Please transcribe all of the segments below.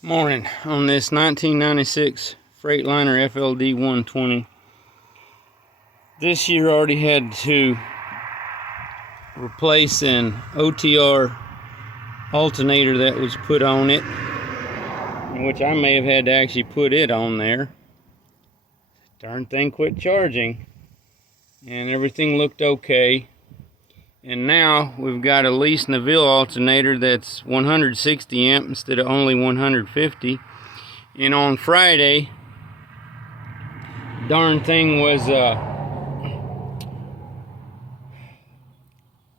Morning on this 1996 Freightliner FLD 120. This year already had to replace an OTR alternator that was put on it, which I may have had to actually put it on there. Darn thing quit charging, and everything looked okay. And now we've got a Lease Neville alternator that's 160 amp instead of only 150. And on Friday, darn thing was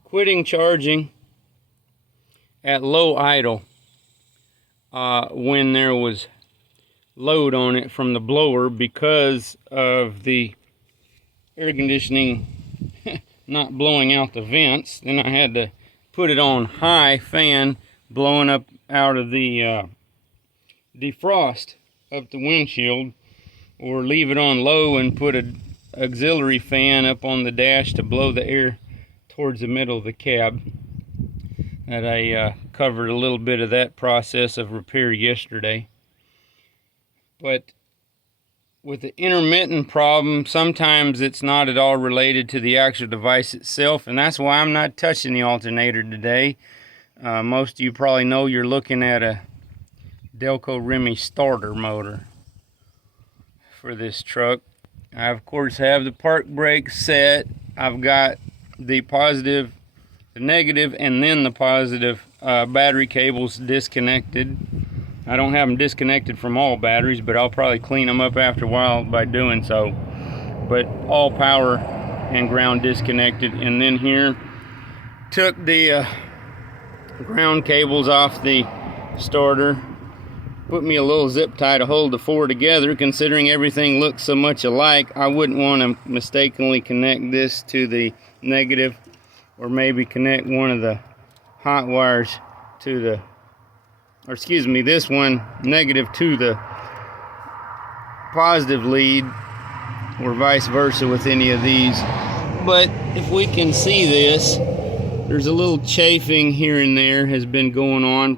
quitting charging at low idle when there was load on it from the blower because of the air conditioning not blowing out the vents. Then I had to put it on high fan, blowing up out of the defrost up the windshield, or leave it on low and put an auxiliary fan up on the dash to blow the air towards the middle of the cab. That I covered a little bit of that process of repair yesterday. But with the intermittent problem, sometimes it's not at all related to the actual device itself, and that's why I'm not touching the alternator today. Most of you probably know you're looking at a Delco Remy starter motor for this truck. I of course have the park brake set. I've got the positive, the negative, and then the positive battery cables disconnected. I don't have them disconnected from all batteries, but I'll probably clean them up after a while by doing so. But all power and ground disconnected. And then here, took the ground cables off the starter. Put me a little zip tie to hold the four together. Considering everything looks so much alike, I wouldn't want to mistakenly connect this to the negative, or maybe connect one of the hot wires to the, or excuse me, this one negative to the positive lead, or vice versa with any of these. But if we can see this, there's a little chafing here and there has been going on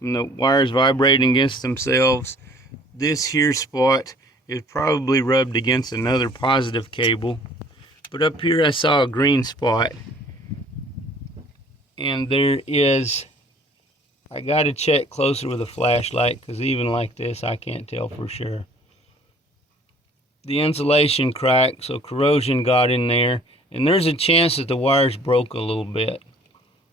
from the wires vibrating against themselves. This here spot is probably rubbed against another positive cable. But up here I saw a green spot, and there is, I got to check closer with a flashlight, because even like this I can't tell for sure. The insulation cracked, so corrosion got in there, and there's a chance that the wires broke a little bit.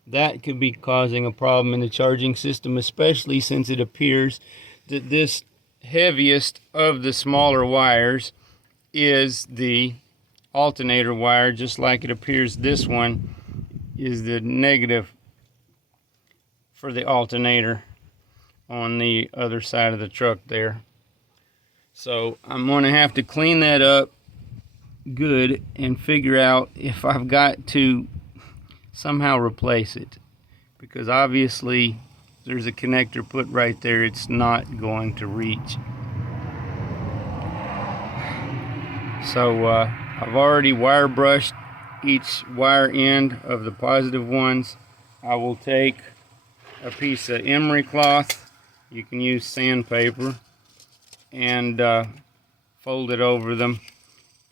That could be causing a problem in the charging system, especially since it appears that this heaviest of the smaller wires is the alternator wire, just like it appears this one is the negative for the alternator on the other side of the truck there. So I'm going to have to clean that up good and figure out if I've got to somehow replace it, because obviously there's a connector put right there it's not going to reach. So I've already wire brushed each wire end of the positive ones. I will take a piece of emery cloth, you can use sandpaper, and fold it over them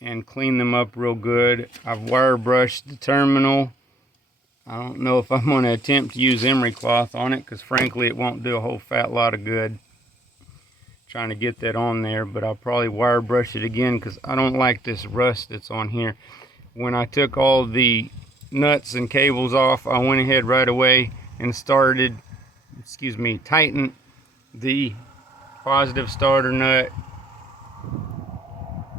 and clean them up real good. I've wire brushed the terminal. I don't know if I'm going to attempt to use emery cloth on it, because frankly it won't do a whole fat lot of good trying to get that on there, but I'll probably wire brush it again because I don't like this rust that's on here. When I took all the nuts and cables off, I went ahead right away and started, tightened the positive starter nut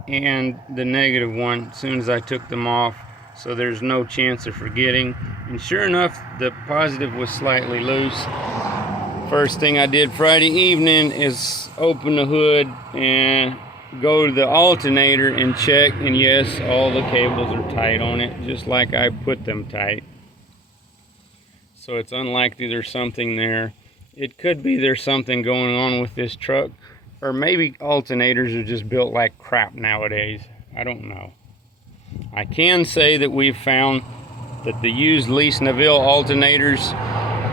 and the negative one as soon as I took them off, so there's no chance of forgetting. And sure enough, the positive was slightly loose. First thing I did Friday evening is open the hood and go to the alternator and check, and yes, all the cables are tight on it, just like I put them tight. So it's unlikely there's something there. It could be there's something going on with this truck, or maybe alternators are just built like crap nowadays. I don't know. I can say that we've found that the used Lease Neville alternators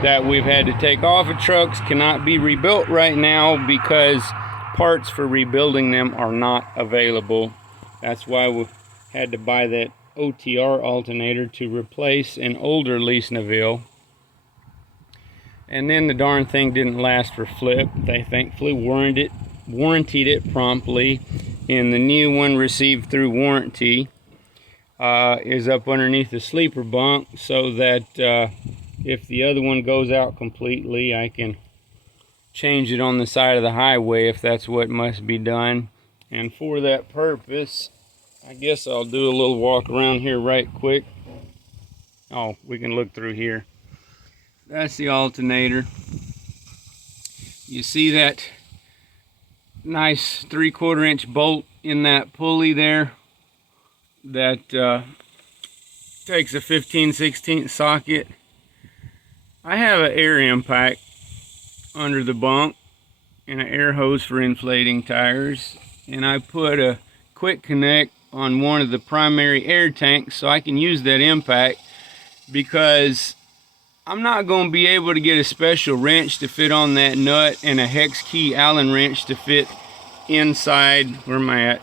that we've had to take off of trucks cannot be rebuilt right now because parts for rebuilding them are not available. That's why we had to buy that OTR alternator to replace an older Leesnaville. And then the darn thing didn't last for flip. They thankfully warrantied it promptly, and the new one received through warranty is up underneath the sleeper bunk, so that if the other one goes out completely, I can change it on the side of the highway if that's what must be done. And for that purpose, I guess I'll do a little walk around here right quick. Oh, we can look through here. That's the alternator. You see that nice 3/4 inch bolt in that pulley there that takes a 15/16 socket. I have an air impact under the bunk and an air hose for inflating tires, and I put a quick connect on one of the primary air tanks so I can use that impact, because I'm not going to be able to get a special wrench to fit on that nut and a hex key Allen wrench to fit inside, where am I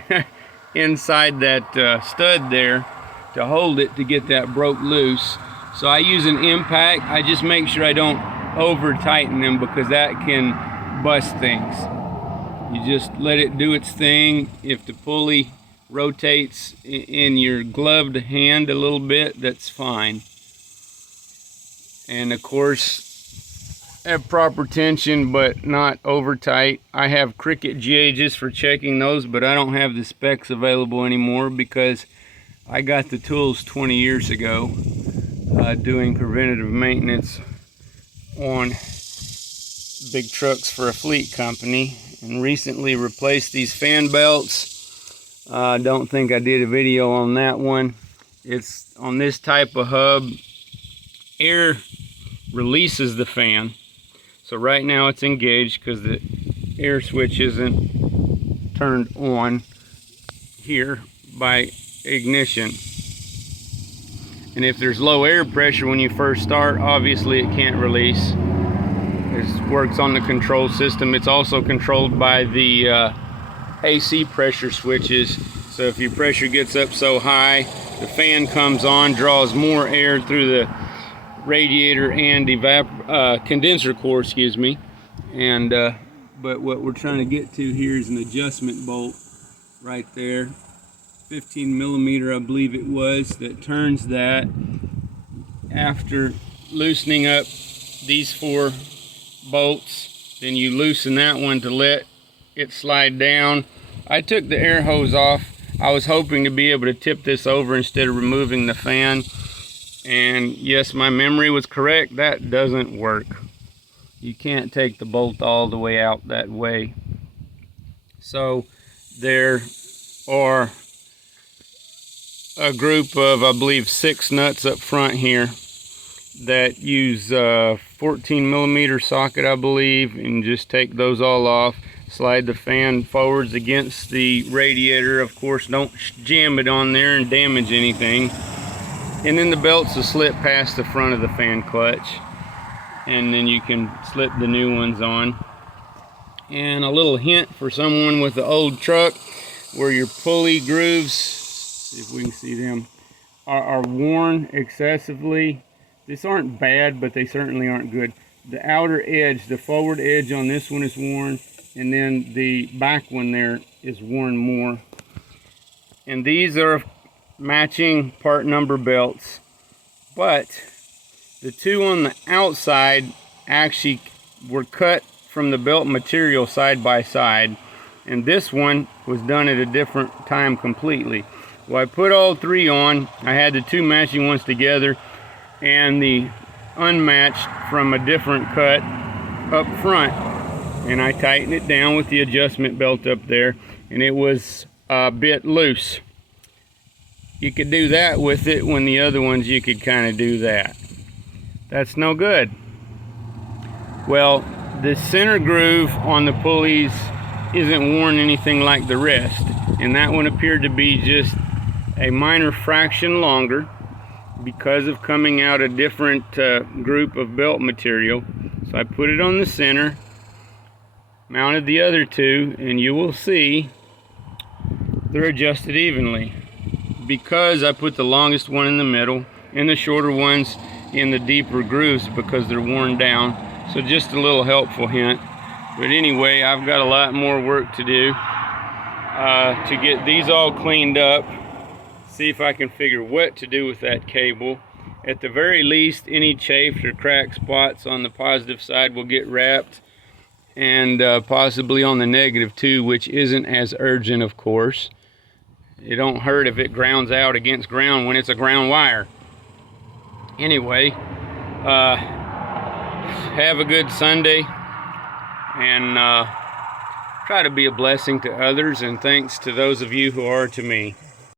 at? Inside that stud there to hold it to get that broke loose. So I use an impact. I just make sure I don't over tighten them, because that can bust things. You just let it do its thing. If the pulley rotates in your gloved hand a little bit, that's fine. And of course, have proper tension but not over tight. I have cricket gauges for checking those, but I don't have the specs available anymore because I got the tools 20 years ago doing preventative maintenance on big trucks for a fleet company, and recently replaced these fan belts. Don't think I did a video on that one. It's on this type of hub. Air releases the fan, so right now it's engaged because the air switch isn't turned on here by ignition. And if there's low air pressure when you first start, obviously it can't release. It works on the control system. It's also controlled by the AC pressure switches. So if your pressure gets up so high, the fan comes on, draws more air through the radiator and condenser core, excuse me. And but what we're trying to get to here is an adjustment bolt right there, 15 millimeter I believe it was, that turns that. After loosening up these 4 bolts, then you loosen that one to let it slide down. I took the air hose off. I was hoping to be able to tip this over instead of removing the fan, and yes, my memory was correct. That doesn't work. You can't take the bolt all the way out that way. So there are a group of, I believe, 6 nuts up front here that use 14 millimeter socket, I believe, and just take those all off. Slide the fan forwards against the radiator. Of course, don't jam it on there and damage anything. And then the belts will slip past the front of the fan clutch, and then you can slip the new ones on. And a little hint for someone with an old truck, where your pulley grooves, see if we can see them, are worn excessively. These aren't bad, but they certainly aren't good. The outer edge, the forward edge on this one is worn, and then the back one there is worn more. And these are matching part number belts, but the 2 on the outside actually were cut from the belt material side by side, and this one was done at a different time completely. Well, I put all 3 on. I had the 2 matching ones together and the unmatched from a different cut up front, and I tightened it down with the adjustment belt up there, and it was a bit loose. You could do that with it, when the other ones you could kind of do that. That's no good. Well, the center groove on the pulleys isn't worn anything like the rest, and that one appeared to be just a minor fraction longer. because of coming out a different group of belt material. So I put it on the center, mounted the other two, and you will see they're adjusted evenly because I put the longest one in the middle and the shorter ones in the deeper grooves because they're worn down. So just a little helpful hint. But anyway, I've got a lot more work to do to get these all cleaned up. See if I can figure what to do with that cable. At the very least, any chafed or cracked spots on the positive side will get wrapped, and possibly on the negative too, which isn't as urgent, of course. It don't hurt if it grounds out against ground when it's a ground wire. Anyway, have a good Sunday, and try to be a blessing to others, and thanks to those of you who are to me.